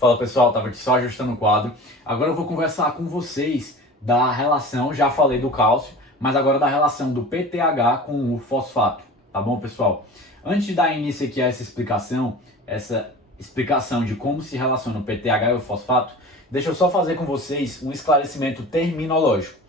Fala pessoal, tava aqui só ajustando o quadro. Agora eu vou conversar com vocês da relação, já falei do cálcio, mas agora da relação do PTH com o fosfato, tá bom pessoal? Antes de dar início aqui a essa explicação de como se relaciona o PTH e o fosfato, deixa eu só fazer com vocês um esclarecimento terminológico.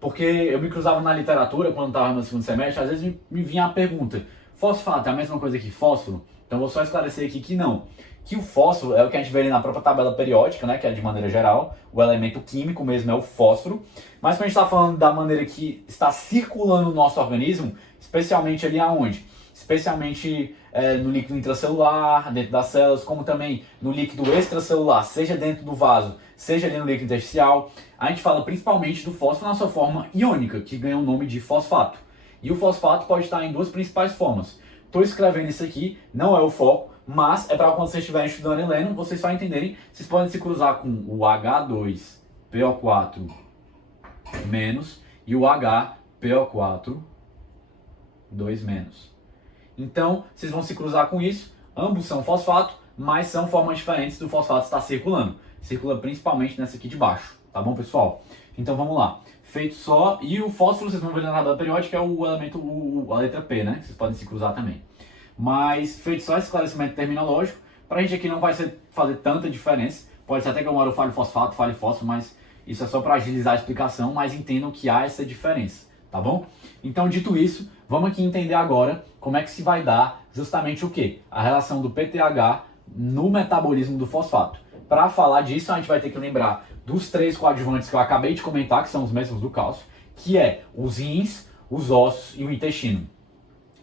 Porque eu me cruzava na literatura quando estava no segundo semestre, às vezes me vinha a pergunta: fosfato é a mesma coisa que fósforo? Então vou só esclarecer aqui que não. Que o fósforo é o que a gente vê ali na própria tabela periódica, né, que é de maneira geral, o elemento químico mesmo é o fósforo. Mas quando a gente está falando da maneira que está circulando no nosso organismo, especialmente ali aonde? Especialmente no líquido intracelular, dentro das células, como também no líquido extracelular, seja dentro do vaso, seja ali no líquido intersticial. A gente fala principalmente do fósforo na sua forma iônica, que ganha o nome de fosfato. E o fosfato pode estar em duas principais formas. Estou escrevendo isso aqui, não é o foco, mas é para quando vocês estiverem estudando e lendo, vocês só entenderem. Vocês podem se cruzar com o H2PO4- e o HPO4- Então, vocês vão se cruzar com isso. Ambos são fosfato, mas são formas diferentes do fosfato estar circulando. Circula principalmente nessa aqui de baixo, tá bom, pessoal? Então, vamos lá. Feito só, e o fósforo, vocês vão ver na tabela periódica, é o elemento, a letra P, né? Vocês podem se cruzar também. Mas, feito só esse esclarecimento terminológico, pra gente aqui não vai fazer tanta diferença. Pode ser até que uma hora eu fale fosfato, fale fósforo, mas isso é só para agilizar a explicação, mas entendam que há essa diferença, tá bom? Então, dito isso, vamos aqui entender agora como é que se vai dar justamente o quê? A relação do PTH no metabolismo do fosfato. Para falar disso, a gente vai ter que lembrar dos três coadjuvantes que eu acabei de comentar, que são os mesmos do cálcio, que é os rins, os ossos e o intestino.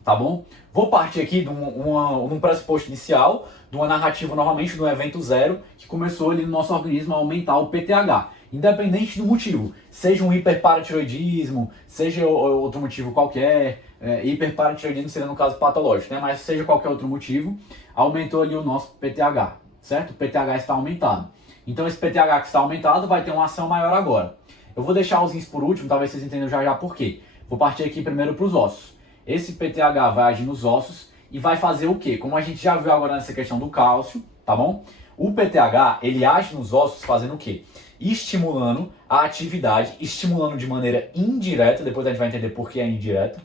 Tá bom? Vou partir aqui de um pressuposto inicial, de uma narrativa normalmente do evento zero, que começou ali no nosso organismo a aumentar o PTH. Independente do motivo, seja um hiperparatiroidismo, seja outro motivo qualquer, hiperparatiroidismo seria no caso patológico, né? Mas seja qualquer outro motivo, aumentou ali o nosso PTH, certo? O PTH está aumentado. Então esse PTH que está aumentado vai ter uma ação maior agora. Eu vou deixar os rins por último, talvez vocês entendam já por quê. Vou partir aqui primeiro para os ossos. Esse PTH vai agir nos ossos e vai fazer o quê? Como a gente já viu agora nessa questão do cálcio, tá bom? O PTH, ele age nos ossos fazendo o quê? Estimulando a atividade, estimulando de maneira indireta, depois a gente vai entender por que é indireta,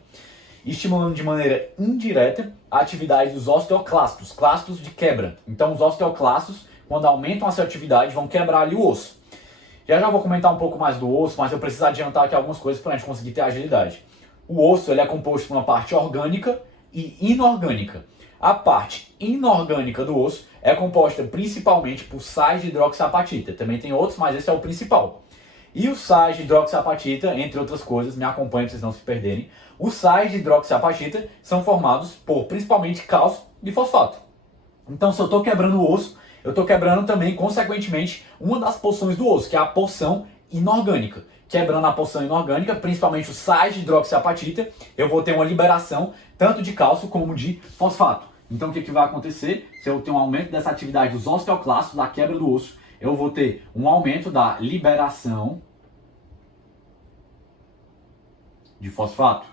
estimulando de maneira indireta a atividade dos osteoclastos, clastos de quebra. Então os osteoclastos, quando aumentam a sua atividade, vão quebrar ali o osso. Já vou comentar um pouco mais do osso, mas eu preciso adiantar aqui algumas coisas para a gente conseguir ter agilidade. O osso ele é composto por uma parte orgânica e inorgânica. A parte inorgânica do osso é composta principalmente por sais de hidroxiapatita. Também tem outros, mas esse é o principal. E os sais de hidroxiapatita, entre outras coisas, me acompanhem para vocês não se perderem, os sais de hidroxiapatita são formados por principalmente cálcio e fosfato. Então, se eu estou quebrando o osso, eu estou quebrando também, consequentemente, uma das porções do osso, que é a porção inorgânica. Quebrando a porção inorgânica, principalmente os sais de hidroxiapatita, eu vou ter uma liberação tanto de cálcio como de fosfato. Então o que vai acontecer? Se eu tenho um aumento dessa atividade dos osteoclastos, da quebra do osso, eu vou ter um aumento da liberação de fosfato.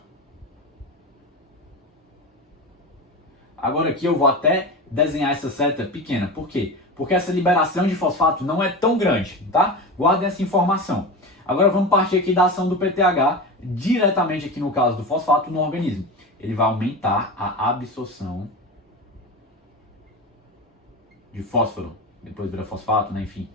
Agora aqui eu vou até desenhar essa seta pequena. Por quê? Porque essa liberação de fosfato não é tão grande, tá? Guardem essa informação. Agora vamos partir aqui da ação do PTH diretamente aqui no caso do fosfato no organismo. Ele vai aumentar a absorção de fósforo, depois vira fosfato, né? Enfim,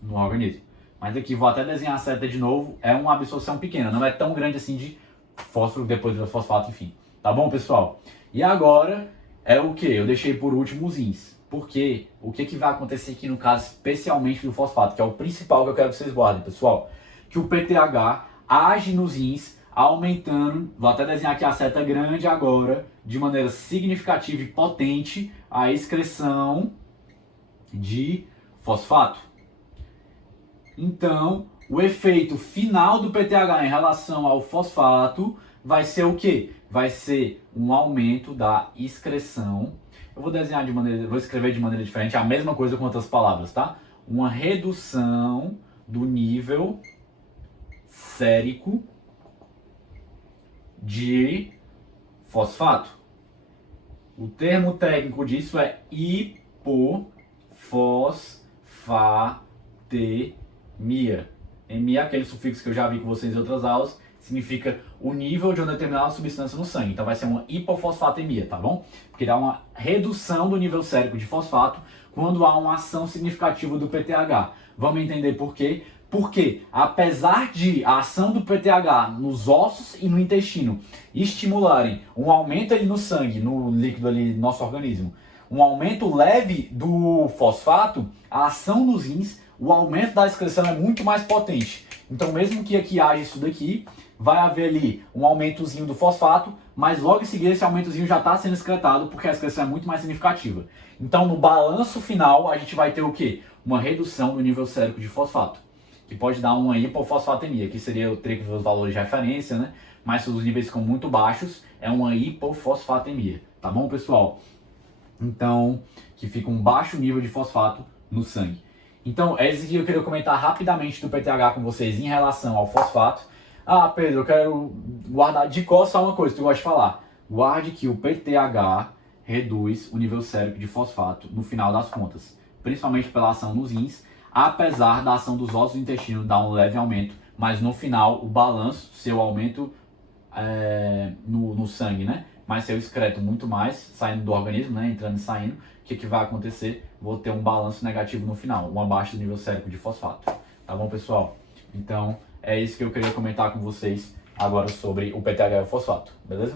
no organismo. Mas aqui vou até desenhar a seta de novo, é uma absorção pequena, não é tão grande assim de fósforo, depois vira fosfato, enfim. Tá bom, pessoal? E agora é o que? Eu deixei por último os rins. Porque o que vai acontecer aqui no caso especialmente do fosfato, que é o principal que eu quero que vocês guardem, pessoal, que o PTH age nos rins, aumentando, vou até desenhar aqui a seta grande agora, de maneira significativa e potente, a excreção de fosfato. Então, o efeito final do PTH em relação ao fosfato vai ser o quê? Vai ser um aumento da excreção. Eu vou escrever de maneira diferente, a mesma coisa com outras palavras, tá? Uma redução do nível sérico de fosfato. O termo técnico disso é hipofosfatemia. Emia, aquele sufixo que eu já vi com vocês em outras aulas, significa o nível de uma determinada substância no sangue. Então vai ser uma hipofosfatemia, tá bom? Porque dá uma redução do nível sérico de fosfato quando há uma ação significativa do PTH. Vamos entender por quê? Porque, apesar de a ação do PTH nos ossos e no intestino estimularem um aumento ali no sangue, no líquido ali do nosso organismo, um aumento leve do fosfato, a ação nos rins, o aumento da excreção é muito mais potente. Então, mesmo que aqui haja isso daqui, vai haver ali um aumentozinho do fosfato, mas logo em seguida esse aumentozinho já está sendo excretado porque a excreção é muito mais significativa. Então, no balanço final, a gente vai ter o quê? Uma redução do nível sérico de fosfato, que pode dar uma hipofosfatemia, que seria, eu teria que ver os valores de referência, né? Mas se os níveis ficam muito baixos, é uma hipofosfatemia, tá bom, pessoal? Então, que fica um baixo nível de fosfato no sangue. Então, é isso que eu queria comentar rapidamente do PTH com vocês em relação ao fosfato. Ah, Pedro, eu quero guardar de cor só uma coisa que eu gosto de falar. Guarde que o PTH reduz o nível sérico de fosfato no final das contas, principalmente pela ação nos rins, apesar da ação dos ossos do intestino dar um leve aumento, mas no final o balanço, seu aumento no sangue, né? Mas se eu excreto muito mais, saindo do organismo, né? Entrando e saindo, o que vai acontecer? Vou ter um balanço negativo no final, um abaixo do nível sérico de fosfato. Tá bom, pessoal? Então, é isso que eu queria comentar com vocês agora sobre o PTH e o fosfato, beleza?